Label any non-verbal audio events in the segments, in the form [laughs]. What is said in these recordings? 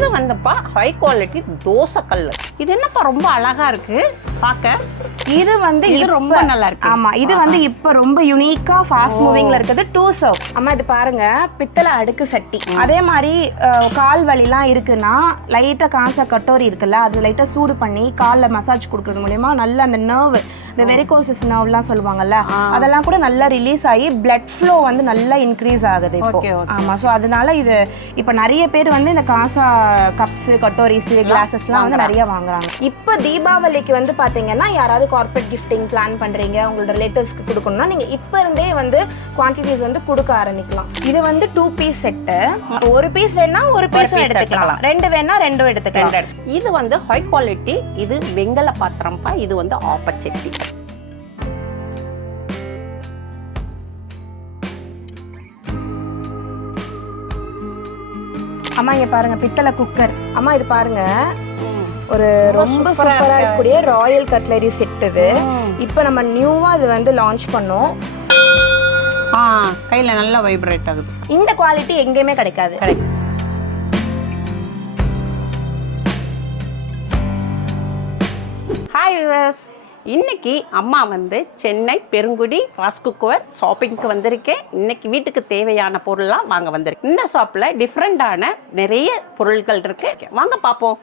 இது வந்துப்பா high quality dosa கல் இது என்னப்பா ரொம்ப அழகா இருக்கு? பார்க்க இது வந்து இது ரொம்ப நல்லா இருக்கு. ஆமா இது வந்து இப்ப ரொம்ப யுனிக்கா ஃபாஸ்ட் மூவிங்ல இருக்குது. டூ சர்வ் அம்மா இது பாருங்க. பித்தளை அடுக்கு சட்டி. அதே மாதிரி கால் வலிலாம் இருக்குன்னா லைட்டா காசா கட்டோரி இருக்குல்ல அது லைட்டா சூடு பண்ணி கால்ல மசாஜ் கொடுக்கறது மூலியமா நல்ல அந்த நர்வ் இந்த வெரிகோசஸ் நர்வ்லாம் சொல்லுவாங்கல்ல அதெல்லாம் கூட நல்லா ரிலீஸ் ஆகி blood flow வந்து நல்லா இன்க்ரீஸ் ஆகுது இப்போ. ஆமா ஸோ அதனால இது இப்போ நிறைய பேர் வந்து இந்த காசா கப்ஸ் கட்டோரிஸ் கிளாஸஸ்லாம் வந்து நிறைய வாங்குறாங்க. இப்போ தீபாவளிக்கு வந்து பாத்தீங்கன்னா யாராவது கார்ப்பரேட் கிஃப்டிங் பிளான் பண்றீங்க உங்களோட ரிலேட்டிவ்ஸ்க்கு கொடுக்கணும்னா நீங்க இப்போ இருந்தே வந்து குவான்டிட்டிஸ் வந்து கொடுக்க ஆரம்பிக்கலாம். இது வந்து டூ பீஸ் செட்டு ஒரு பீஸ் வேணா ஒரு பீஸும் எடுத்துக்கலாம். ரெண்டு வேணா ரெண்டும் எடுத்துக்கலாம். இது வந்து ஹை குவாலிட்டி இது வெங்கல பாத்திரம்ப்பா இது வந்து ஆப்பச்சட்டி. அம்மா இங்க பாருங்க பித்தளை குக்கர். அம்மா இது பாருங்க. ஒரு ரொம்ப சூப்பரா சூப்பரா இருக்கு. இருக்கக்கூடிய ராயல் கட்லரி செட் இது. இப்போ நம்ம நியூவா இது வந்து லான்ச் பண்ணோம். ஆ கையில நல்லா வைப்ரேட் ஆகுது. இந்த குவாலிட்டி எங்கேயுமே கிடைக்காது. ஹாய் விவர்ஸ் இன்னைக்கு அம்மா வந்து சென்னை பெருங்குடி ராஸ்குக்குவர் ஷாப்பிங்க்கு வந்திருக்கேன். இன்னைக்கு வீட்டுக்கு தேவையான பொருள்லாம் வாங்க வந்திருக்கேன். இந்த ஷாப்பில் டிஃப்ரெண்டான நிறைய பொருட்கள் இருக்கு. வாங்க பார்ப்போம்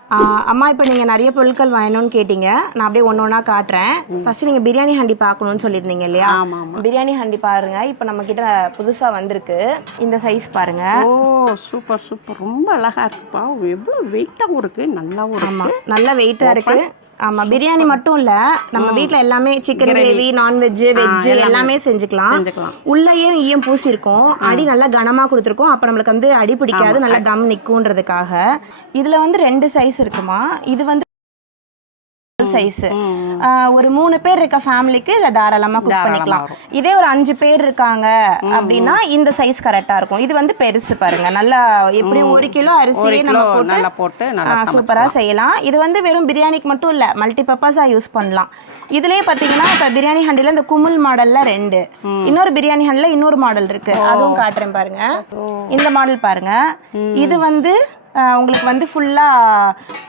அம்மா இப்போ நீங்கள் நிறைய பொருட்கள் வாங்கணும்னு கேட்டீங்க. நான் அப்படியே ஒன்று ஒன்றா காட்டுறேன். ஃபர்ஸ்ட் நீங்கள் பிரியாணி ஹண்டி பார்க்கணும்னு சொல்லியிருந்தீங்க இல்லையா? ஆமாம் பிரியாணி ஹண்டி பாருங்க. இப்போ நம்ம கிட்ட புதுசாக வந்திருக்கு. இந்த சைஸ் பாருங்க. ஓ சூப்பர் சூப்பர் ரொம்ப அழகா இருக்குப்பா. எவ்வளோ வெயிட்டாகவும் இருக்கு. நல்லாவும் ஆமா இருக்கு நல்ல வெயிட்டா இருக்கு. ஆமா பிரியாணி மட்டும் இல்ல நம்ம வீட்ல எல்லாமே சிக்கன் கிரேவி நான்வெஜ் வெஜ் எல்லாமே செஞ்சுக்கலாம். உள்ளேயும் ஈயம் பூசிருக்கோம். அடி நல்லா கனமா கொடுத்துருக்கோம். அப்ப நம்மளுக்கு வந்து அடி பிடிக்காது நல்லா தம் நிக்கும்ன்றதுக்காக. இதுல வந்து ரெண்டு சைஸ் இருக்குமா? இது வந்து சைஸ் ம். ஒரு மூணு பேர் இருக்க ஃபேமிலிக்கு இதை தாராளமா குக் பண்ணிக்கலாம். இதே ஒரு அஞ்சு பேர் இருக்காங்க அப்படின்னா இந்த சைஸ் கரெக்டா இருக்கும். இது வந்து பெருசு பாருங்க. நல்லா எப்படி ஒரு கிலோ அரிசியே நம்ம போட்டு நல்லா போட்டு நல்லா சூப்பரா செய்யலாம். இது வந்து வெறும் பிரியாணிக்கு மட்டும் இல்ல மல்டி பர்பஸா யூஸ் பண்ணலாம். இதுலயே பாத்தீங்கன்னா இப்ப பிரியாணி ஹண்டில இந்த குமுல் மாடல்ல ரெண்டு. இன்னொரு பிரியாணி ஹண்டில் இன்னொரு மாடல் இருக்கு. அதுவும் காட்டுறேன் பாருங்க. இந்த மாடல் பாருங்க. இது வந்து உங்களுக்கு வந்து ஃபுல்லா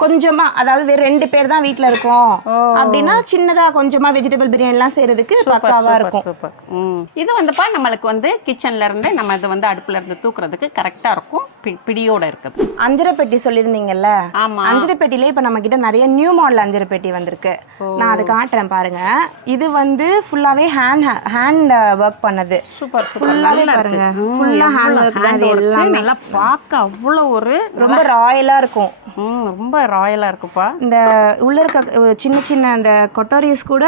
கொஞ்சமா அதாவது வெறும் ரெண்டு பேர் தான் வீட்ல இருக்கோம். அப்படின்னா சின்னதா கொஞ்சமா வெஜிடபிள் பிரியாணி எல்லாம் செய்யறதுக்கு பக்காவா இருக்கும். இது வந்துப்பா நம்மளுக்கு வந்து கிச்சன்ல இருந்து நம்ம இது வந்து அடுப்புல இருந்து தூக்குறதுக்கு கரெக்டா இருக்கும். பிடியோட இருக்குது. அஞ்சரை பெட்டி சொல்லியிருந்தீங்கல்ல? ஆமா. அஞ்சரை பெட்டிலே இப்போ நம்ம கிட்ட நிறைய நியூ மாடல் அஞ்சரை பெட்டி வந்திருக்கு நான் அதை காட்டுறேன் பாருங்க. இது வந்து ஃபுல்லாவே ஹேண்ட் ஹேண்ட் ஒர்க் பண்ணது. சூப்பர் ஃபுல்லாவே பாருங்க. ஃபுல்லா ஹேண்ட் ஒர்க் எல்லாமே. நல்லா பார்க்க அவ்வளோ ஒரு ரொம்ப ராயலா இருக்கும். ம், ரொம்ப ராயலா இருக்குப்பா. இந்த உள்ள இருக்க சின்ன சின்ன அந்த கொட்டோரிஸ் கூட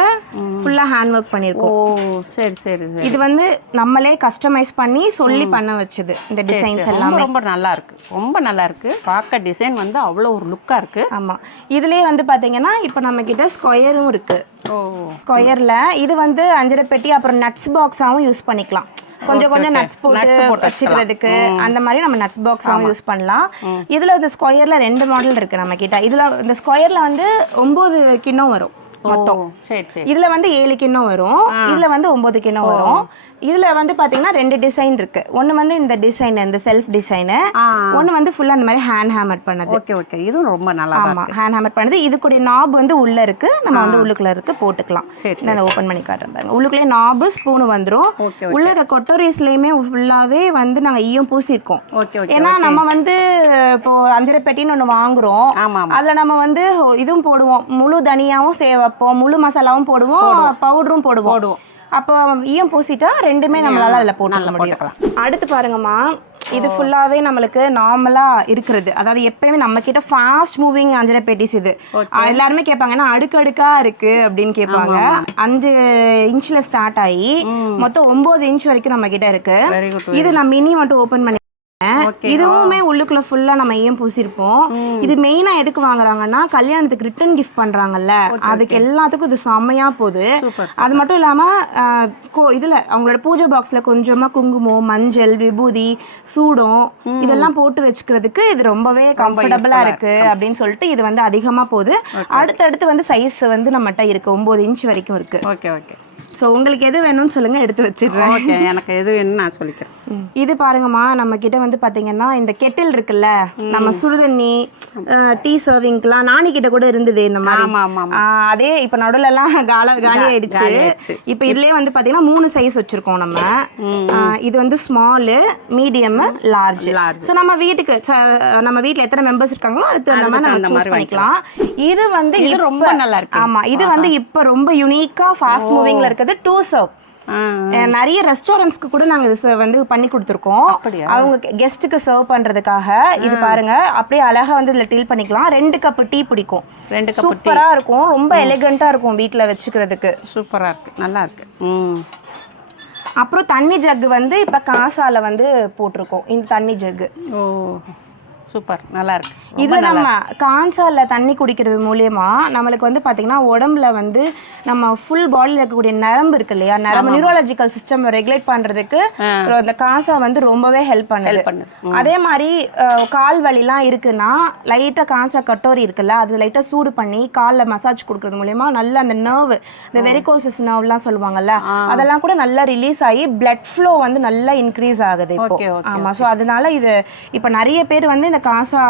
ஃபுல்லா ஹேண்ட் ஒர்க் ஓ பண்ணியிருக்கோம் சரி சரி சரி. இது வந்து நம்மளே கஸ்டமைஸ் பண்ணி சொல்லி பண்ண வச்சது. இந்த டிசைன்ஸ் ரொம்ப எல்லாமே. ரொம்ப நல்லா இருக்கு. ரொம்ப நல்லா இருக்கு. பார்க்க டிசைன் வந்து அவ்வளோ ஒரு லுக்கா இருக்கு. ஆமா. இதுலயே வந்து பாத்தீங்கன்னா இப்போ நம்ம கிட்ட ஸ்கொயரும் இருக்கு. ஓ. ஸ்கொயர்ல இது வந்து அஞ்சரை பெட்டி அப்புறம் நட்ஸ் பாக்ஸாவும் யூஸ் பண்ணிக்கலாம். கொஞ்சம் கொஞ்சம் நட்ஸ் போட்டு வச்சுக்கிறதுக்கு அந்த மாதிரி நம்ம நட்ஸ் பாக்ஸாவும் யூஸ் பண்ணலாம். இதுல இந்த ஸ்கொயர்ல ரெண்டு மாடல் இருக்கு நம்ம கிட்ட இதுல இந்த ஸ்கொயர்ல வந்து ஒன்பது கிண்ணம் வரும். மொத்தம். இதுல வந்து ஏழு கிண்ணம் வரும். இதுல வந்து ஒன்பது கிண்ணம் வரும். இதுல வந்து பாத்தீங்கன்னா ரெண்டு டிசைன் இருக்கு. ஒன்னு வந்து இந்த டிசைன் இந்த செல்ஃப் டிசைனு ஒன்னு வந்து ஃபுல்லா அந்த மாதிரி ஹேண்ட் ஹேமர் பண்ணது. Okay okay. இதுவும் ரொம்ப நல்லா ஆமா ஹேண்ட் ஹேமர் பண்ணது. இதுக்குடைய நாப் வந்து உள்ள இருக்கு. நம்ம வந்து உள்ளுக்குள்ள இருக்கு. போட்டுக்கலாம். சரி நான் அதை ஓப்பன் பண்ணி காட்டுறேன் பாருங்க. உள்ளுக்குள்ளே நாபு ஸ்பூனு வந்துரும். ஓகே உள்ள இருக்க கொட்டோரிஸ்லயுமே ஃபுல்லாவே வந்து நாங்க ஈயம் ஓகே ஏன்னா நம்ம வந்து இப்போ அஞ்சரை பெட்டின்னு ஒன்று வாங்குறோம். அதுல நம்ம வந்து இதுவும் போடுவோம். முழு தனியாவும் சே வைப்போம் முழு மசாலாவும் போடுவோம் பவுடரும் போடுவோம். போடுவோம். அப்போ ஈயம் பூசிட்டா ரெண்டுமே நம்மளால அதுல போட்டுக்க நல்லா முடியும். அடுத்து பாருங்கம்மா. இது ஃபுல்லாவே நம்மளுக்கு நார்மலா இருக்கிறது. அதாவது எப்பயுமே நம்ம கிட்ட ஃபாஸ்ட் மூவிங் அஞ்சரை பெட்டிஸ் இது எல்லாருமே கேட்பாங்க ஏன்னா அடுக்கடுக்கா இருக்கு? அப்படின்னு கேட்பாங்க. அஞ்சு இன்ச்ல ஸ்டார்ட் ஆகி மொத்தம் ஒன்பது இன்ச் வரைக்கும் நம்ம கிட்ட இருக்கு இது நான் மினி மட்டும் ஓபன் பண்ணி இதுவுமே உள்ளுக்குள்ள ஃபுல்லா நம்ம ஈயம் பூசிருப்போம். இது மெயினா எதுக்கு வாங்குறாங்கன்னா கல்யாணத்துக்கு ரிட்டர்ன் கிஃப்ட் பண்றாங்கல்ல. அதுக்கு எல்லாத்துக்கும் இது செம்மையா போகுது. அது மட்டும் இல்லாம இதுல அவங்களோட பூஜை பாக்ஸ்ல கொஞ்சமா குங்குமம் மஞ்சள் விபூதி சூடம் இதெல்லாம் போட்டு வச்சுக்கிறதுக்கு இது ரொம்பவே கம்ஃபர்டபுளா இருக்கு அப்படின்னு சொல்லிட்டு இது வந்து அதிகமா போகுது. அடுத்தடுத்து வந்து சைஸ் வந்து நம்மகிட்ட இருக்கு. ஒன்பது இன்ச் வரைக்கும் இருக்கு. Okay okay. ஸோ உங்களுக்கு எது வேணும்னு சொல்லுங்க எடுத்து வச்சிடுறேன். ஓகே எனக்கு எது வேணும்னு நான் சொல்லிக்கிறேன். இது பாருங்கம்மா நம்ம கிட்ட வந்து பாத்தீங்கன்னா இந்த கெட்டில் இருக்குல்ல நம்ம சுடுதண்ணி டீ சர்விங்க்குலாம் நானி கிட்ட கூட இருந்தது இந்த மாதிரி. அதே இப்ப நடுவுல எல்லாம் கால காலி ஆயிடுச்சு. இப்ப இதுலயே வந்து பாத்தீங்கன்னா மூணு சைஸ் வச்சிருக்கோம் நம்ம. இது வந்து ஸ்மாலு மீடியம் லார்ஜ். ஸோ நம்ம வீட்டுக்கு நம்ம வீட்ல எத்தனை மெம்பர்ஸ் இருக்காங்களோ அதுக்கு தகுந்த மாதிரி நம்ம சூஸ் பண்ணிக்கலாம். இது வந்து இது ரொம்ப நல்லா இருக்கு. ஆமா இது வந்து இப்ப ரொம்ப யுனிக்கா ஃபாஸ்ட் மூவிங்ல இருக்கிறது டூ சர்வ் நிறைய ரெஸ்டாரண்ட்ஸ்க்கு கூட நாங்க இது வந்து பண்ணி கொடுத்துருக்கோம்? அவங்க கெஸ்ட்டுக்கு சர்வ் பண்றதுக்காக. இது பாருங்க அப்படியே அழகா வந்து இதுல டீல் பண்ணிக்கலாம். ரெண்டு கப் டீ பிடிக்கும். ரெண்டு கப் சூப்பரா இருக்கும். ரொம்ப எலிகண்டா இருக்கும் வீட்ல வச்சுக்கிறதுக்கு. சூப்பரா இருக்கு. நல்லா இருக்கு. அப்புறம் தண்ணி ஜக்கு வந்து இப்ப காசால வந்து போட்டிருக்கோம். இந்த தண்ணி ஜக்கு ஓ. சூப்பர் நல்லா இருக்கு இது நம்ம கான்சால தண்ணி குடிக்கிறது மூலியமா நம்மளுக்கு வந்து பாத்தீங்கன்னா உடம்புல வந்து நம்ம ஃபுல் பாடியில் இருக்கக்கூடிய நரம்பு இருக்கு இல்லையா? நரம்பு நியூரோலஜிக்கல் சிஸ்டம் ரெகுலேட் பண்றதுக்கு அந்த காசா வந்து ரொம்பவே ஹெல்ப் பண்ணுது. அதே மாதிரி கால் வலிலாம் இருக்குன்னா லைட்டாக காசா கட்டோரி இருக்குல்ல அது லைட்டாக சூடு பண்ணி காலில் மசாஜ் கொடுக்கறது மூலயமா நல்ல அந்த நர்வ் இந்த வெரிகோசஸ் நர்வ்லாம் சொல்லுவாங்கல்ல அதெல்லாம் கூட நல்லா ரிலீஸ் ஆகி பிளட் ஃப்ளோ வந்து நல்லா இன்க்ரீஸ் ஆகுது இப்போ. Okay, okay, ஆமா ஸோ அதனால இது இப்போ நிறைய பேர் வந்து இந்த காசா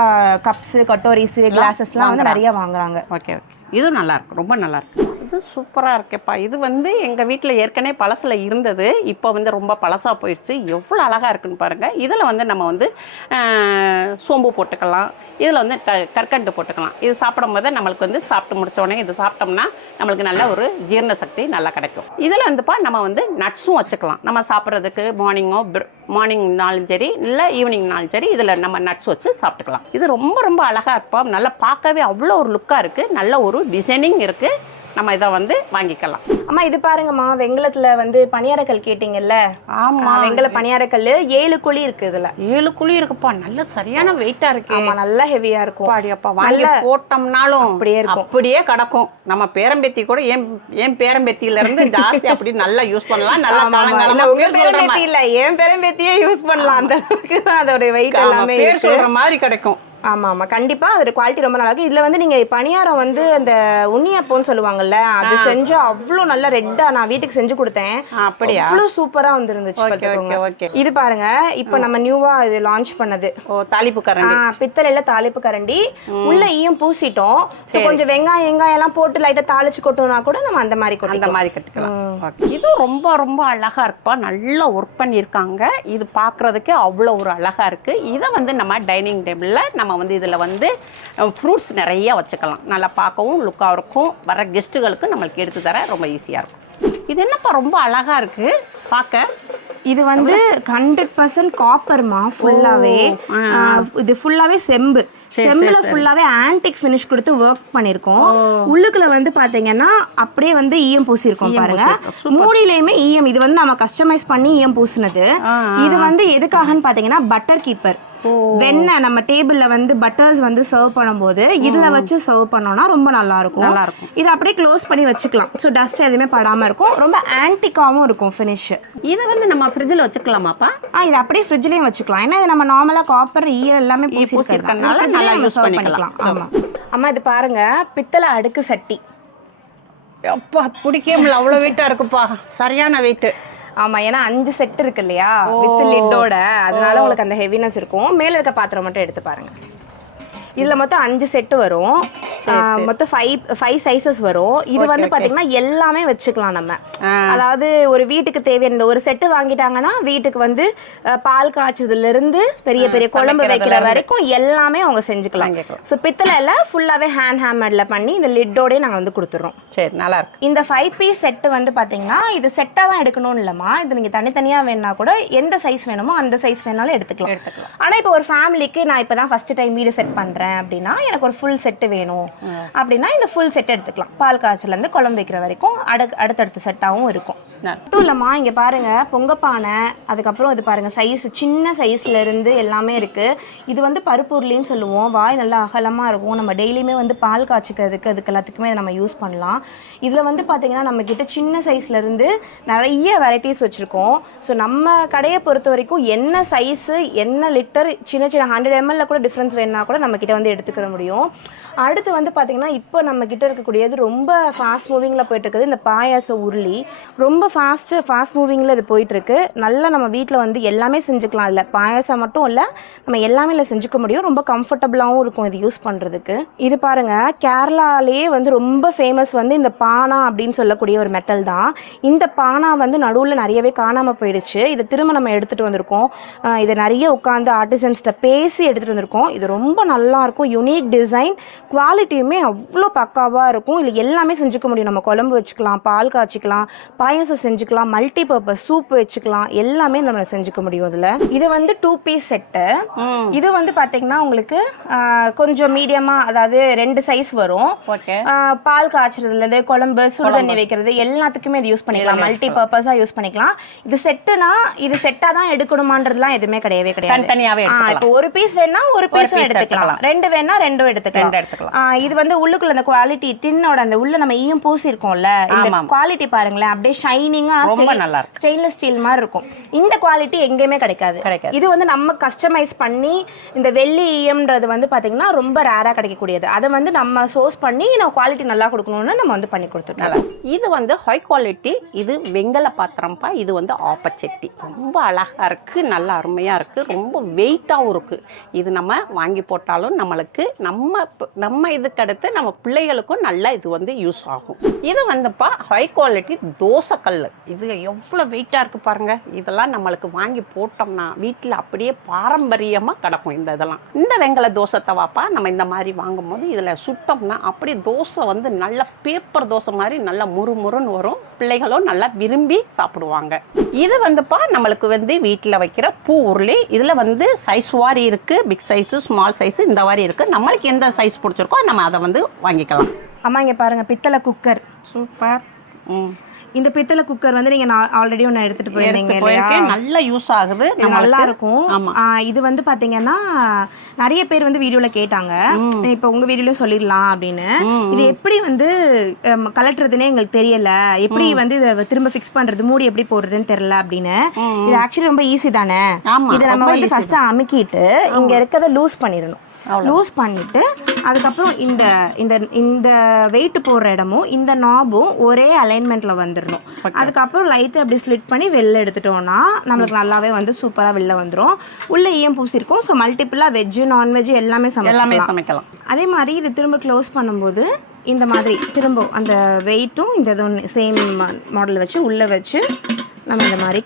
கப்ஸ் கட்டோரிஸ் கிளாஸஸ்லாம் வந்து நிறைய வாங்குறாங்க. Okay okay. இதுவும் நல்லாயிருக்கு ரொம்ப நல்லாயிருக்கு இது சூப்பராக இருக்கேப்பா. இது வந்து எங்கள் வீட்டில் ஏற்கனவே பழசில் இருந்தது. இப்போ வந்து ரொம்ப பழசாக போயிடுச்சு எவ்வளோ அழகாக இருக்குன்னு பாருங்கள் இதில் வந்து நம்ம வந்து சோம்பு போட்டுக்கலாம். இதில் வந்து க கற்கண்டு போட்டுக்கலாம். இது சாப்பிடும் போது நம்மளுக்கு வந்து சாப்பிட்டு முடித்தோடனே இது சாப்பிட்டோம்னா நம்மளுக்கு நல்ல ஒரு ஜீரண சக்தி நல்லா கிடைக்கும். இதில் வந்துப்பா நம்ம வந்து நட்ஸும் வச்சுக்கலாம். நம்ம சாப்பிட்றதுக்கு மார்னிங்கோ மார்னிங்னாலும் சரி இல்லை ஈவினிங்னாலும் சரி இதில் நம்ம நட்ஸ் வச்சு சாப்பிட்டுக்கலாம். இது ரொம்ப ரொம்ப அழகாக இருப்போம் நல்லா பார்க்கவே அவ்வளோ ஒரு லுக்காக இருக்குது நல்ல ஒரு டிசைனிங் இருக்குது நம்ம இதை வந்து வாங்கிக்கலாம். அம்மா இது பாருங்கம்மா வெங்கலத்துல வந்து பணியாரக்கல் கேட்டிங்கல்ல? ஆமாம் வெங்கல பணியாரக்கல் ஏழு குழி இருக்கு இதுல. ஏழு குழி இருக்குப்பா. நல்ல சரியான வெயிட்டாக இருக்கு. ஆமா நல்லா ஹெவியா இருக்கும். அப்பாடியப்பா வாங்கி போட்டோம்னாலும் அப்படியே இருக்கும். அப்படியே கிடக்கும். நம்ம பேரம்பேத்தி கூட ஏன் ஏன் பேரம்பேத்தியில இருந்து ஜாஸ்தி அப்படி நல்லா யூஸ் பண்ணலாம். நல்லா ஆமா, ஆமா. இல்ல, காலங்காலமா உங்க பேர் சொல்ற பேரம்பேத்தி இல்ல. என் பேரம்பேத்தியே யூஸ் பண்ணலாம். அந்த அளவுக்கு தான் அதோட வெயிட் ஆமா, எல்லாமே பேர் மாதிரி கிடைக்கும். ஆமா ஆமா கண்டிப்பா அதோட குவாலிட்டி ரொம்ப நல்லா இருக்கு இதுல வந்து நீங்க பணியாரம் வந்து அந்த உண்ணியப்போன்னு சொல்லுவாங்கல்ல அது செஞ்சு அவ்வளோ நல்லா ரெட்டா நான் வீட்டுக்கு செஞ்சு கொடுத்தேன். அப்படியா? அவ்வளோ சூப்பரா வந்துருந்துச்சு ஓகே இது பாருங்க இப்ப நம்ம நியூவா இது லான்ச் பண்ணது. ஓ தாளிப்பு கரண்டி. ஆ, பித்தளையில தாளிப்பு கரண்டி. உள்ள ஈயம் பூசிட்டோம். So, கொஞ்சம் வெங்காயம் வெங்காயம் எல்லாம் போட்டு லைட்டா தாளிச்சு கொட்டோம்னா கூட நம்ம அந்த மாதிரி அந்த மாதிரி கட்டிக்கலாம். இது ரொம்ப ரொம்ப அழகா இருக்குப்பா. நல்லா ஒர்க் பண்ணியிருக்காங்க. இது பார்க்கறதுக்கே அவ்வளோ ஒரு அழகா இருக்கு. இதை வந்து நம்ம டைனிங் டேபிளில் நம்ம வந்து இதில் வந்து ஃப்ரூட்ஸ் நிறைய வச்சுக்கலாம். நல்லா பார்க்கவும் லுக்காக இருக்கும். வர கெஸ்ட்டுகளுக்கு நம்மளுக்கு எடுத்து தர ரொம்ப ஈஸியாக இருக்கும். இது என்னப்பா ரொம்ப அழகா இருக்கு? பார்க்க இது வந்து ஹண்ட்ரட் பர்சன்ட் காப்பர்மா ஃபுல்லாவே இது ஃபுல்லாவே செம்பு. செம்புல ஃபுல்லாவே ஆன்டிக் ஃபினிஷ் கொடுத்து ஒர்க் பண்ணிருக்கோம். உள்ளுக்குள்ள வந்து பாத்தீங்கன்னா அப்படியே வந்து ஈயம் பூசியிருக்கோம் பாருங்க. மூடியிலயுமே ஈயம். இது வந்து நம்ம கஸ்டமைஸ் பண்ணி ஈயம் பூசினது. இது வந்து எதுக்காகன்னு பாத்தீங்கன்னா பட்டர் கீப்பர் வெண்ணெய் நம்ம டேபிள்ல வந்து பட்டர்ஸ் வந்து சர்வ் பண்ணும்போது இதுல வச்சு சர்வ் பண்ணோம்னா ரொம்ப நல்லா இருக்கும் நல்லா இருக்கும் இது அப்படியே க்ளோஸ் பண்ணி வச்சுக்கலாம். ஸோ டஸ்ட் எதுவுமே படாம இருக்கும். ரொம்ப ஆன்டிக்காவும் இருக்கும் ஃபினிஷ் இதை வந்து நம்ம ஃப்ரிட்ஜில் வச்சுக்கலாமாப்பா? ஆ இது அப்படியே ஃப்ரிட்ஜ்லயும் வச்சுக்கலாம். ஏன்னா இது நம்ம நார்மலா காப்பர் ஈய எல்லாமே பூசிருக்கறதுனால நல்லா யூஸ் பண்ணிக்கலாம். ஆமா. அம்மா இது பாருங்க. பித்தளை அடுக்கு சட்டி. அப்பா பிடிக்கவே முடியல. அவ்வளோ வெயிட்டாக இருக்குப்பா. சரியான வெயிட்டு ஆமா ஏன்னா அஞ்சு செட் இருக்கு இல்லையா? வித் லிட்டோட அதனால உங்களுக்கு அந்த ஹெவினஸ் இருக்கும். மேல இருக்க பாத்திரம் மட்டும் எடுத்து பாருங்க. இதுல மொத்தம் அஞ்சு செட்டு வரும். மொத்தம் ஃபைவ் ஃபைவ் சைசஸ் வரும். இது வந்து பாத்தீங்கன்னா எல்லாமே வச்சுக்கலாம் நம்ம. அதாவது ஒரு வீட்டுக்கு தேவையான இந்த ஒரு செட்டு வாங்கிட்டாங்கன்னா வீட்டுக்கு வந்து பால் காய்ச்சதுல இருந்து பெரிய பெரிய குழம்பு வைக்கிற வரைக்கும் எல்லாமே அவங்க செஞ்சுக்கலாம். ஸோ பித்தளைல ஃபுல்லாவே ஹேண்ட் ஹேமர்ல பண்ணி இந்த லிட்டோடய நாங்க வந்து கொடுத்துறோம். சரி நல்லா இருக்கு. இந்த ஃபைவ் பீஸ் செட்டு வந்து பாத்தீங்கன்னா இது செட்டாக தான் எடுக்கணும்னு இல்லைம்மா. இது நீங்கள் தனித்தனியாக வேணா கூட எந்த சைஸ் வேணுமோ அந்த சைஸ் வேணாலும் எடுத்துக்கலாம். எடுத்துக்கலாம். ஆனால் இப்போ ஒரு ஃபேமிலிக்கு நான் இப்போ தான் ஃபஸ்ட்டு டைம் வீடு செட் பண்ணுறேன் அப்படின்னா எனக்கு ஒரு ஃபுல் செட்டு வேணும். அப்படின்னா இந்த ஃபுல் செட் எடுத்துக்கலாம். பால் காய்ச்சலேருந்து குழம்பு வைக்கிற வரைக்கும் அடு அடுத்தடுத்த செட்டாகவும் இருக்கும். மட்டும் இல்லைம்மா இங்கே பாருங்க பொங்கப்பானை அதுக்கப்புறம் இது பாருங்க சைஸ் சின்ன சைஸ்ல இருந்து எல்லாமே இருக்கு. இது வந்து பருப்பு உருளின்னு சொல்லுவோம். வாய் நல்லா அகலமா இருக்கும். நம்ம டெய்லியுமே வந்து பால் காய்ச்சிக்கிறதுக்கு அதுக்கு எல்லாத்துக்குமே நம்ம யூஸ் பண்ணலாம். இதில் வந்து பார்த்தீங்கன்னா நம்ம கிட்ட சின்ன சைஸ்ல இருந்து நிறைய வெரைட்டிஸ் வச்சிருக்கோம். ஸோ நம்ம கடையை பொறுத்த வரைக்கும் என்ன சைஸு என்ன லிட்டர் சின்ன சின்ன ஹண்ட்ரட் எம்எல்ல கூட டிஃப்ரென்ஸ் வேணும்னா கூட நம்ம கிட்ட வந்து எடுத்துக்கிற முடியும். அடுத்து வந்து பார்த்தீங்கன்னா இப்போ நம்ம கிட்ட இருக்கக்கூடியது ரொம்ப ஃபாஸ்ட் மூவிங்கில் போயிட்டுருக்குது இந்த பாயாச உருளி. ரொம்ப ஃபாஸ்ட்டு ஃபாஸ்ட் மூவிங்கில் இது போயிட்டுருக்கு. நல்லா நம்ம வீட்டில் வந்து எல்லாமே செஞ்சுக்கலாம். இல்லை பாயாசம் மட்டும் இல்லை நம்ம எல்லாமே இல்லை செஞ்சுக்க முடியும். ரொம்ப கம்ஃபர்டபுளாகவும் இருக்கும் இது யூஸ் பண்ணுறதுக்கு இது பாருங்க கேரளாலேயே வந்து ரொம்ப ஃபேமஸ் வந்து இந்த பானா அப்படின்னு சொல்லக்கூடிய ஒரு மெட்டல் தான். இந்த பானா வந்து நடுவில் நிறையவே காணாமல் போயிடுச்சு. இதை திரும்ப நம்ம எடுத்துகிட்டு வந்திருக்கோம். இதை நிறைய உட்காந்து ஆர்டிசன்ஸ்கிட்ட பேசி எடுத்துகிட்டு வந்திருக்கோம். இது ரொம்ப நல்லா இருக்கும் யுனிக் டிசைன் குவாலிட்டியுமே அவ்வளோ பக்காவாக இருக்கும் இதில் எல்லாமே செஞ்சுக்க முடியும். நம்ம குழம்பு வச்சுக்கலாம் பால் காய்ச்சிக்கலாம் பாயாசம் செஞ்சுக்கலாம் மல்டி பர்பஸ் சூப் வச்சுக்கலாம் எல்லாமே நம்ம செஞ்சுக்க முடியும் இதில் இது வந்து டூ பீஸ் செட்டு இது வந்து பார்த்தீங்கன்னா உங்களுக்கு கொஞ்சம் மீடியமாக அதாவது ரெண்டு சைஸ் வரும். பால் காய்ச்சறதுலேருந்து குழம்பு சுடு தண்ணி வைக்கிறது எல்லாத்துக்குமே இது யூஸ் பண்ணிக்கலாம். மல்டி பர்பஸாக யூஸ் பண்ணிக்கலாம். இது செட்டுனா இது செட்டாக தான் எடுக்கணுமான்றதுலாம் எதுவுமே கிடையவே கிடையாது. இப்போ ஒரு பீஸ் வேணா ஒரு பீஸும் எடுத்துக்கலாம். ரெண்டு வேணா ரெண்டும் எடுத்துக்கலாம். ரெண்டு எடுத்துக்கலாம். இது வந்து உள்ளுக்குள்ள அந்த குவாலிட்டி டின்னோட அந்த உள்ள நம்ம ஈயம் பூசி இருக்கோம்ல இந்த. குவாலிட்டி பாருங்களேன் அப்படியே ஷைனிங்கா ரொம்ப நல்லா இருக்கு ஸ்டெயின்லெஸ் ஸ்டீல் மாதிரி இருக்கும். இந்த குவாலிட்டி எங்கேயுமே கிடைக்காது. கிடைக்காது. இது வந்து நம்ம கஸ்டமைஸ் பண்ணி இந்த வெள்ளி ஈயம்ன்றது வந்து பாத்தீங்கன்னா ரொம்ப ரேரா கிடைக்கக்கூடியது. அதை வந்து நம்ம சோர்ஸ் பண்ணி நம்ம குவாலிட்டி நல்லா கொடுக்கணும்னு நம்ம வந்து பண்ணி கொடுத்துட்டோம். இது வந்து ஹை குவாலிட்டி இது வெங்கல பாத்திரம்ப்பா இது வந்து ஆப்பச்சட்டி. ரொம்ப அழகா இருக்கு நல்லா அருமையா இருக்கு ரொம்ப வெயிட்டாகவும் இருக்கு. இது நம்ம வாங்கி போட்டாலும் நம்மளுக்கு நம்ம நம்ம இதுக்கு அடுத்து நம்ம பிள்ளைகளுக்கும் நல்லா இது வந்து யூஸ் ஆகும். இது வந்துப்பா ஹை குவாலிட்டி தோசைக்கல் இது எவ்வளோ வெயிட்டாக இருக்கு பாருங்கள் இதெல்லாம் நம்மளுக்கு வாங்கி போட்டோம்னா வீட்டில் அப்படியே பாரம்பரியமாக கிடக்கும் இந்த இதெல்லாம். இந்த வெங்கல தோசை தவாப்பா நம்ம இந்த மாதிரி வாங்கும்போது இதில் சுட்டோம்னா அப்படியே தோசை வந்து நல்ல பேப்பர் தோசை மாதிரி நல்லா முறுமுறுன்னு வரும். பிள்ளைகளும் நல்லா விரும்பி சாப்பிடுவாங்க. இது வந்துப்பா நம்மளுக்கு வந்து வீட்டில் வைக்கிற பூ உருளி. இதில் வந்து சைஸ் வாரி இருக்குது பிக் சைஸு ஸ்மால் சைஸு இந்த மாதிரி இருக்குது நம்மளுக்கு எந்த சைஸ் பிடிச்சிருக்கோ நம்ம அதை வந்து வாங்கிக்கலாம். அம்மா இங்க பாருங்க பித்தளை குக்கர். சூப்பர் ம். இந்த பித்தளை குக்கர் வந்து நீங்க ஆல்ரெடி ஒன்று எடுத்துட்டு போயிருந்தீங்க நல்லா யூஸ் ஆகுது நல்லா. இருக்கும். இது வந்து பாத்தீங்கன்னா நிறைய பேர் வந்து வீடியோல கேட்டாங்க. இப்போ உங்க வீடியோல சொல்லிடலாம் அப்படின்னு. இது எப்படி வந்து ஹம், கலட்டுறதுனே எங்களுக்கு தெரியல. எப்படி வந்து இதை திரும்ப ஃபிக்ஸ் பண்றது மூடி எப்படி போடுறதுன்னு தெரியல அப்படின்னு. இது ஆக்சுவலி ரொம்ப ஈஸி தானே? இதை நம்ம வந்து ஃபர்ஸ்ட் அமுக்கிட்டு இங்க இருக்கிறத லூஸ் பண்ணிடணும். லூஸ் பண்ணிட்டு அதுக்கப்புறம் இந்த இந்த இந்த வெயிட் போடுற இடமும் இந்த நாபும் ஒரே அலைன்மெண்ட்ல வந்துடணும். அதுக்கப்புறம் லைட்டை அப்படி ஸ்லிட் பண்ணி வெளில எடுத்துட்டோம்னா நம்மளுக்கு நல்லாவே வந்து சூப்பரா வெளில வந்துரும். உள்ள ஈயம் பூசிருக்கும் ஸோ மல்டிபிளா வெஜ்ஜு நான்வெஜ் எல்லாமே எல்லாமே சமைக்கலாம். சமைக்கலாம் அதே மாதிரி இது திரும்ப க்ளோஸ் பண்ணும்போது இந்த மாதிரி திரும்ப அந்த வெயிட்டும் இந்த இதுவும் சேம் மாடல் வச்சு உள்ளே வச்சு நம்ம இந்த மாதிரி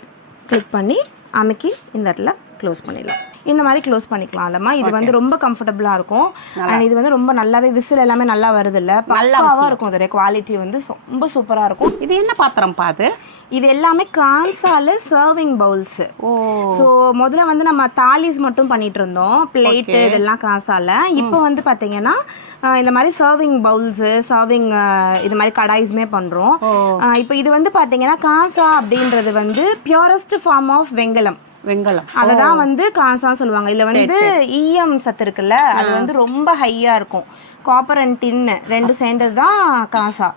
கிளிக் பண்ணி அமுக்கி இந்த இடத்துல க்ளோஸ் பண்ணிடலாம். இந்த மாதிரி க்ளோஸ் பண்ணிக்கலாம் இல்லம்மா இது வந்து ரொம்ப கம்ஃபர்டபுளாக இருக்கும். அண்ட் இது வந்து ரொம்ப நல்லாவே விசில் எல்லாமே நல்லா வருது இல்லை பக்காவாக இருக்கும் அதோடைய குவாலிட்டி வந்து. ரொம்ப சூப்பராக இருக்கும். இது என்ன பாத்திரம் பாது இது எல்லாமே கான்சால சர்விங் பவுல்ஸு ஓ. ஸோ முதல்ல வந்து நம்ம தாலிஸ் மட்டும் பண்ணிட்டு இருந்தோம். பிளேட்டு. இதெல்லாம் காசால இப்போ வந்து பார்த்தீங்கன்னா இந்த மாதிரி சர்விங் பவுல்ஸு சர்விங் இது மாதிரி கடாய்ஸுமே பண்ணுறோம் இப்போ இது வந்து பார்த்தீங்கன்னா காசா அப்படின்றது வந்து பியூரஸ்ட் ஃபார்ம் ஆஃப் வெங்கலம். வெங்கலம். அதை தான் வந்து காசான்னு சொல்லுவாங்க. இதில் வந்து ஈயம் சத்து இருக்குல்ல அது வந்து ரொம்ப ஹையாக இருக்கும். காப்பர் அண்ட் டின்னு ரெண்டும் சேர்ந்தது தான் காசா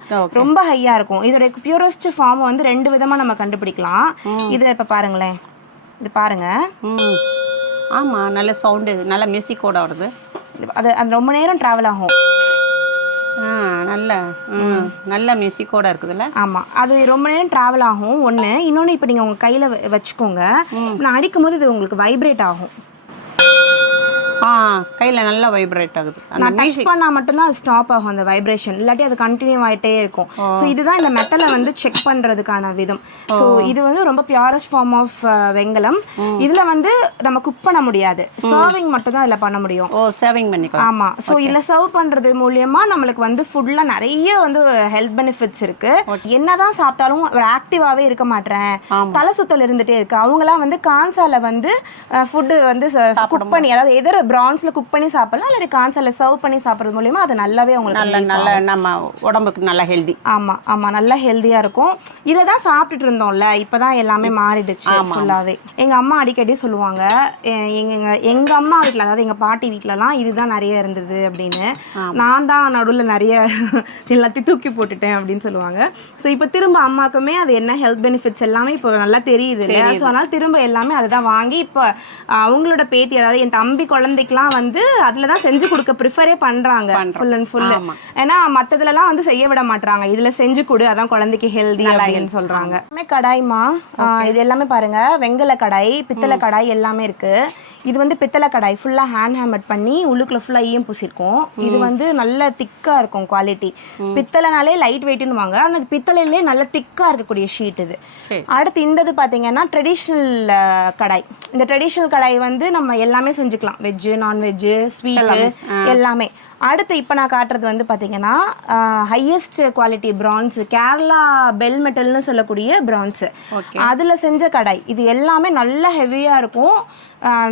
ரொம்ப ஹையாக இருக்கும். இதோட பியூரஸ்ட் ஃபார்ம் வந்து ரெண்டு விதமாக நம்ம கண்டுபிடிக்கலாம். இதை இப்போ பாருங்களேன். இது பாருங்க. ம். ஆமா நல்ல சவுண்டு நல்ல மியூசிக்கோட வருது. அது அது ரொம்ப நேரம் ட்ராவல் ஆகும். நல்ல நல்ல மியூசிக்கோட இருக்குதுல்ல? ஆமாம் அது ரொம்ப நேரம் ட்ராவல் ஆகும். ஒன்று இன்னொன்று இப்போ நீங்கள் உங்கள் கையில் வச்சுக்கோங்க. நான் அடிக்கும் போது இது உங்களுக்கு வைப்ரேட் ஆகும். ஆ கையில நல்லா வைப்ரேட் ஆகுது. அந்த நான் டச் மியூசிக் மட்டும்தான் அது ஸ்டாப் ஆகும் அந்த வைப்ரேஷன் இல்லாட்டி அது கண்டினியூ ஆகிட்டே இருக்கும். ஸோ இதுதான் இந்த மெட்டலை வந்து செக் பண்ணுறதுக்கான விதம். ஸோ இது வந்து ரொம்ப பியூரஸ்ட் ஃபார்ம் ஆஃப் வெங்கலம். இதில் வந்து நம்ம குக் பண்ண முடியாது. சர்விங் மட்டும் தான் இதில் பண்ண முடியும். ஓ சேவிங் பண்ணிக்கலாம். ஆமா. ஸோ இதில் சர்வ் பண்றது மூலியமா நம்மளுக்கு வந்து ஃபுட்ல நிறைய வந்து ஹெல்த் பெனிஃபிட்ஸ் இருக்கு. என்னதான் சாப்பிட்டாலும் ஒரு ஆக்டிவாவே இருக்க மாட்டேன். தலை சுத்தல் இருந்துட்டே இருக்கு. அவங்கலாம் வந்து கான்சால வந்து ஃபுட்டு வந்து குக் பண்ணி அதாவது எதிர ப்ரான்ஸில் குக் பண்ணி சாப்பிடலாம் இல்லாட்டி கான்சலில் சர்வ் பண்ணி சாப்பிட்றது மூலியமா அது நல்லாவே உங்களுக்கு நல்ல நல்ல நம்ம உடம்புக்கு நல்ல ஹெல்தி ஆமாம் ஆமாம் நல்லா ஹெல்த்தியாக இருக்கும். இதை தான் சாப்பிட்டுட்டு இருந்தோம்ல இப்போ தான் எல்லாமே மாறிடுச்சு ஃபுல்லாகவே எங்கள் அம்மா அடிக்கடி சொல்லுவாங்க எங்க எங்கள் அம்மா வீட்டில் அதாவது எங்கள் பாட்டி வீட்டிலலாம் இதுதான் நிறைய இருந்தது அப்படின்னு. நான் தான் நடுவில் நிறைய [laughs] எல்லாத்தையும் தூக்கி போட்டுட்டேன் அப்படின்னு சொல்லுவாங்க. ஸோ இப்போ திரும்ப அம்மாக்குமே அது என்ன ஹெல்த் பெனிஃபிட்ஸ் எல்லாமே இப்போ நல்லா தெரியுது இல்லையா? ஸோ அதனால் திரும்ப எல்லாமே அதை தான் வாங்கி இப்போ அவங்களோட பேத்தி அதாவது என் தம்பி குழந்தைக்கெலாம் வந்து அதில் தான் செஞ்சு கொடுக்க ப்ரிஃபரே பண்ணுறாங்க ஃபுல் அண்ட் ஃபுல். ஏன்னா மற்றதுலலாம் வந்து செய்ய விட மாட்றாங்க. இதுல செஞ்சு கொடு அதான் குழந்தைக்கு ஹெல்தி அப்படின்னு சொல்றாங்க. எல்லாமே கடாய்மா இது எல்லாமே பாருங்க. வெங்கல கடாய் பித்தளை கடாய் எல்லாமே இருக்கு. இது வந்து பித்தளை கடாய். ஃபுல்லா ஹேண்ட் ஹேமட் பண்ணி உள்ளுக்குள்ள ஃபுல்லா ஈயம் பூசிருக்கும். இது வந்து நல்ல திக்கா இருக்கும் குவாலிட்டி பித்தளைனாலே லைட் வெயிட்னு வாங்க. ஆனா இது பித்தளையிலே நல்ல திக்கா இருக்கக்கூடிய ஷீட் இது. அடுத்து இந்தது பார்த்தீங்கன்னா ட்ரெடிஷ்னல் கடாய். இந்த ட்ரெடிஷ்னல் கடாய் வந்து நம்ம எல்லாமே செஞ்சுக்கலாம். வெஜ்ஜு நான்வெஜ்ஜு ஸ்வீட்டு எல்லாமே. அடுத்து இப்போ நான் காட்டுறது வந்து பார்த்தீங்கன்னா highest quality bronze Kerala bell மெட்டல்னு சொல்லக்கூடிய பிரான்ஸு அதில் செஞ்ச கடாய் இது எல்லாமே நல்ல ஹெவியாக இருக்கும்.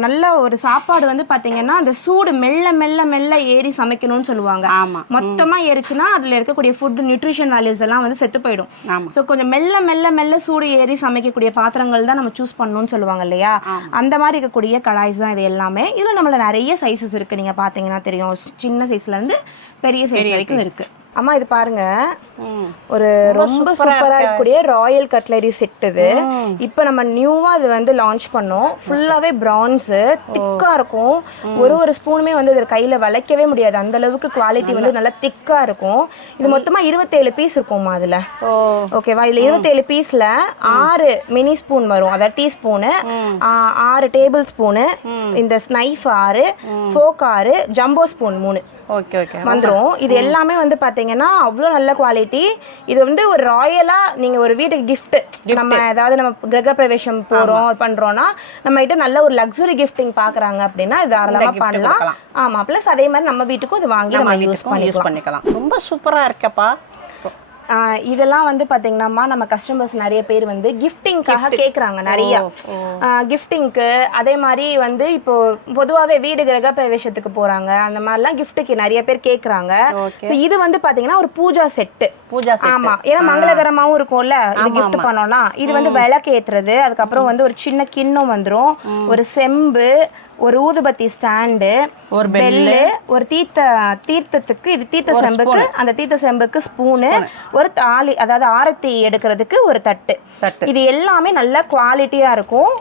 நல்ல ஒரு சாப்பாடு வந்து பார்த்தீங்கன்னா அந்த சூடு மெல்ல மெல்ல மெல்ல ஏறி சமைக்கணும்னு சொல்லுவாங்க. ஆமா. மொத்தமா ஏறிச்சுன்னா அதுல இருக்கக்கூடிய ஃபுட் நியூட்ரிஷன் வேல்யூஸ் எல்லாம் வந்து செத்து போயிடும். ஸோ கொஞ்சம் மெல்ல மெல்ல மெல்ல சூடு ஏறி சமைக்கக்கூடிய பாத்திரங்கள் தான் நம்ம சூஸ் பண்ணணும்னு சொல்லுவாங்க இல்லையா. அந்த மாதிரி இருக்கக்கூடிய கடாய்ஸ் தான் இது எல்லாமே. இதுல நம்மள நிறைய சைஸஸ் இருக்கு. நீங்க பாத்தீங்கன்னா தெரியும். சின்ன சைஸ்ல இருந்து பெரிய சைஸ் வரைக்கும் இருக்கு. அம்மா இது பாருங்க. ஒரு ரொம்ப சூப்பரா இருக்கக்கூடிய ராயல் கட்லரி செட் இது. இப்போ நம்ம நியூவா இது வந்து லான்ச் பண்ணோம். ஃபுல்லாவே பிரான்ஸ் திக்கா இருக்கும். ஒரு ஒரு ஸ்பூனுமே வந்து இதில் கையில வளைக்கவே முடியாது. அந்த அளவுக்கு குவாலிட்டி வந்து நல்லா திக்கா இருக்கும். இது மொத்தமா இருபத்தேழு பீஸ் இருக்கும்மா அதுல ஓகேவா இதுல இருபத்தேழு பீஸ்ல ஆறு மினி ஸ்பூன் வரும். அதாவது டீ ஸ்பூனு ஆறு டேபிள் ஸ்பூனு இந்த ஸ்னைஃப் ஆறு ஃபோக் ஆறு ஜம்போ ஸ்பூன் மூணு. Okay okay. வந்துரும். இது எல்லாமே வந்து பாத்தீங்கன்னா அவ்வளோ நல்ல குவாலிட்டி இது வந்து ஒரு ராயலா நீங்க ஒரு வீட்டுக்கு gift நம்ம ஏதாவது நம்ம கிரக பிரவேசம் போறோம் பண்றோம்னா நம்ம கிட்ட நல்ல ஒரு லக்ஸுரி கிஃப்டிங் பாக்குறாங்க அப்படின்னா இது தாராளமா gift பண்ணலாம். கொடுக்கலாம். ஆமா ப்ளஸ் அதே மாதிரி நம்ம வீட்டுக்கும் இது வாங்கி நம்ம யூஸ் வீட்டுக்கும் யூஸ் பண்ணிக்கலாம். ரொம்ப சூப்பரா இருக்கப்பா. இதெல்லாம் வந்து பாத்தீங்கன்னா நம்ம கஸ்டமர்ஸ் நிறைய பேர் வந்து கிஃப்டிங்காக கேக்குறாங்க நிறைய. கிஃப்டிங்க்கு அதே மாதிரி வந்து இப்போ பொதுவாகவே வீடு கிரக பிரவேசத்துக்கு போறாங்க அந்த மாதிரிலாம் கிஃப்ட்டுக்கு நிறைய பேர் கேக்குறாங்க. ஓகே. ஸோ இது வந்து பாத்தீங்கன்னா ஒரு பூஜா செட்டு பூஜா set. ஆமா ஏன்னா மங்களகரமாவும் இருக்கும்ல இது ஆமா. பண்ணோம்னா இது வந்து விளக்கு ஏத்துறது அதுக்கப்புறம் வந்து ஒரு சின்ன கிண்ணம் வந்துரும் ஒரு செம்பு ஒரு ஊதுபத்தி ஸ்டாண்டு ஒரு பெல்லு ஒரு தீர்த்த தீர்த்தத்துக்கு இது தீர்த்த செம்புக்கு அந்த தீர்த்த செம்புக்கு ஸ்பூனு ஒரு தாலி அதாவது ஆரத்தி எடுக்கிறதுக்கு ஒரு தட்டு. தட்டு. இது எல்லாமே நல்ல குவாலிட்டியா இருக்கும்.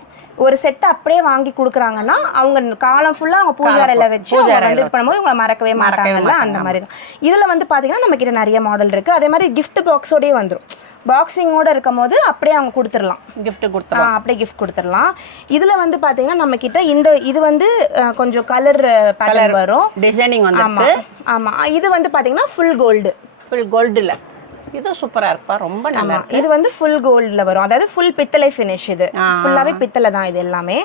ஒரு செட் அப்படியே வாங்கி கொடுக்குறாங்கன்னா அவங்க காலம் ஃபுல்லா அவங்க பூஜாரையில வச்சு வந்து இது பண்ணும்போது உங்களை மறக்கவே மாட்டாங்கல்ல? அந்த மாதிரி தான். இதுல வந்து பாத்தீங்கன்னா நம்ம கிட்ட நிறைய மாடல் இருக்கு. அதே மாதிரி gift பாக்ஸோடயே வந்துரும். பாக்ஸிங்கோட இருக்கும் போது அப்படியே அவங்க கொடுத்துடலாம். ஆ, கொடுத்துலாம் அப்படியே கிஃப்ட் கொடுத்துடலாம். இதுல வந்து பாத்தீங்கன்னா நம்ம கிட்ட இந்த இது வந்து கொஞ்சம் கலர் பேட்டர்ன் வரும். டிசைனிங் ஆமா வந்துருக்கு ஆமா இது வந்து பாத்தீங்கன்னா ஃபுல் கோல்டு ஃபுல் கோல்டுல இது சூப்பரா இருப்பா ரொம்ப நல்லா இது வந்து ஃபுல் கோல்ட்ல வரும். அதாவது ஃபுல் பித்தளை ஃபினிஷ் இது. ஃபுல்லாவே பித்தளை தான் இது எல்லாமே.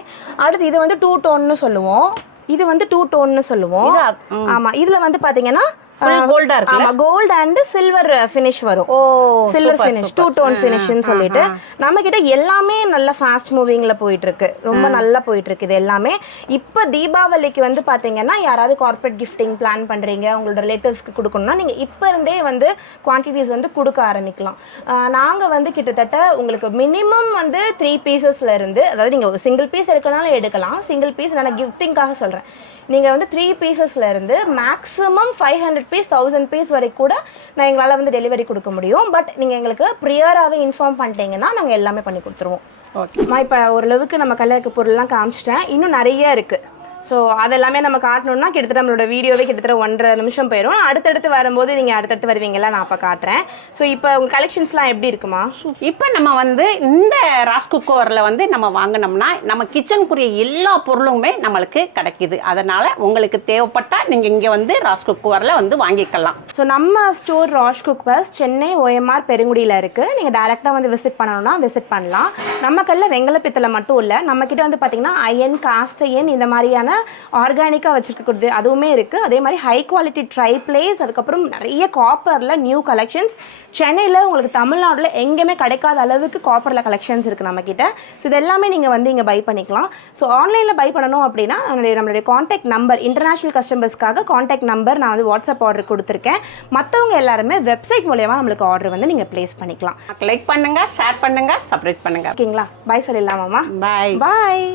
அடுத்து இது வந்து டூ டோன்னு சொல்லுவோம். இது வந்து டூ டோன்னு சொல்லுவோம். ஆமா. இதுல வந்து பாத்தீங்கன்னா கோல்டா இருக்கு ஆமா கோல்ட் அண்ட் சில்வர் ஃபினிஷ் வரும். Oh silver finish two. Tone ஃபினிஷ்னு சொல்லிட்டு. நம்ம கிட்ட எல்லாமே நல்ல ஃபாஸ்ட் மூவிங்ல போயிட்டு இருக்கு ரொம்ப நல்லா போயிட்டு இருக்கு இது எல்லாமே. இப்போ தீபாவளிக்கு வந்து பாத்தீங்கன்னா யாராவது கார்ப்பரேட் கிஃப்டிங் பிளான் பண்றீங்க உங்களோட ரிலேட்டிவ்ஸ்க்கு கொடுக்கணும்னா நீங்க இப்போ இருந்தே வந்து குவான்டிட்டிஸ் வந்து கொடுக்க ஆரம்பிக்கலாம். நாங்க வந்து கிட்டத்தட்ட உங்களுக்கு மினிமம் வந்து த்ரீ பீசஸ்ல இருந்து அதாவது நீங்க சிங்கிள் பீஸ் எடுக்கனாலும் எடுக்கலாம். சிங்கிள் பீஸ் நான் கிஃப்டிங்காக சொல்றேன். நீங்கள் வந்து த்ரீ பீசஸ்ல இருந்து maximum five hundred piece thousand piece வரைக்கும் கூட நான் எங்களால் வந்து டெலிவரி கொடுக்க முடியும். பட் நீங்கள் எங்களுக்கு ப்ரியராகவே இன்ஃபார்ம் பண்ணிட்டீங்கன்னா நாங்கள் எல்லாமே பண்ணி கொடுத்துருவோம். ஓகே இப்போ ஓரளவுக்கு நம்ம கல்யாணக்கு பொருள்லாம் காமிச்சிட்டேன். இன்னும் நிறைய இருக்குது ஸோ அதெல்லாமே நம்ம காட்டணும்னா கிட்டத்தட்ட நம்மளோட வீடியோவே கிட்டத்தட்ட ஒன்றரை நிமிஷம் போயிடும். அடுத்தடுத்து வரும்போது நீங்கள் அடுத்தடுத்து வருவீங்களா நான் அப்போ காட்டுறேன். ஸோ இப்போ உங்கள் கலெக்ஷன்ஸ்லாம் எப்படி இருக்குமா? இப்போ நம்ம வந்து இந்த ராஸ் குக்கரில் வந்து நம்ம வாங்கினோம்னா நம்ம கிச்சனுக்குரிய எல்லா பொருளுமே நம்மளுக்கு கிடைக்குது. அதனால உங்களுக்கு தேவைப்பட்டா நீங்கள் இங்கே வந்து ராஸ் குக்கரில் வந்து வாங்கிக்கலாம். ஸோ நம்ம store Rash cookwares Chennai OMR பெருங்குடியில் இருக்குது நீங்கள் டேரெக்டாக வந்து விசிட் பண்ணணும்னா விசிட் பண்ணலாம். நம்ம கல்ல வெங்கல பித்தளை மட்டும் இல்லை நம்மக்கிட்ட வந்து பார்த்தீங்கன்னா அயன் காஸ்ட் அயன் இந்த மாதிரியான குவாலிட்டியான ஆர்கானிக்காக வச்சுருக்கக்கூடியது அதுவுமே இருக்குது அதே மாதிரி ஹை குவாலிட்டி ட்ரை பிளேஸ் அதுக்கப்புறம் நிறைய காப்பரில் நியூ கலெக்ஷன்ஸ் சென்னையில் உங்களுக்கு தமிழ்நாட்டில் எங்கேயுமே கிடைக்காத அளவுக்கு காப்பரில் கலெக்ஷன்ஸ் இருக்குது நம்மக்கிட்ட ஸோ இது எல்லாமே நீங்கள் வந்து இங்கே பை பண்ணிக்கலாம். ஸோ ஆன்லைனில் பை பண்ணணும் அப்படின்னா நம்மளுடைய நம்மளுடைய காண்டாக்ட் நம்பர் இன்டர்நேஷனல் கஸ்டமர்ஸ்க்காக காண்டாக்ட் நம்பர் நான் வந்து வாட்ஸ்அப் ஆர்டர் கொடுத்துருக்கேன். மற்றவங்க எல்லாருமே வெப்சைட் மூலயமா நம்மளுக்கு ஆர்டர் வந்து நீங்கள் ப்ளேஸ் பண்ணிக்கலாம். லைக் பண்ணுங்க ஷேர் பண்ணுங்க சப்ஸ்கிரைப் பண்ணுங்க. ஓகேங்களா? பாய் சொல்லிடலாமாம்மா? பாய் பாய்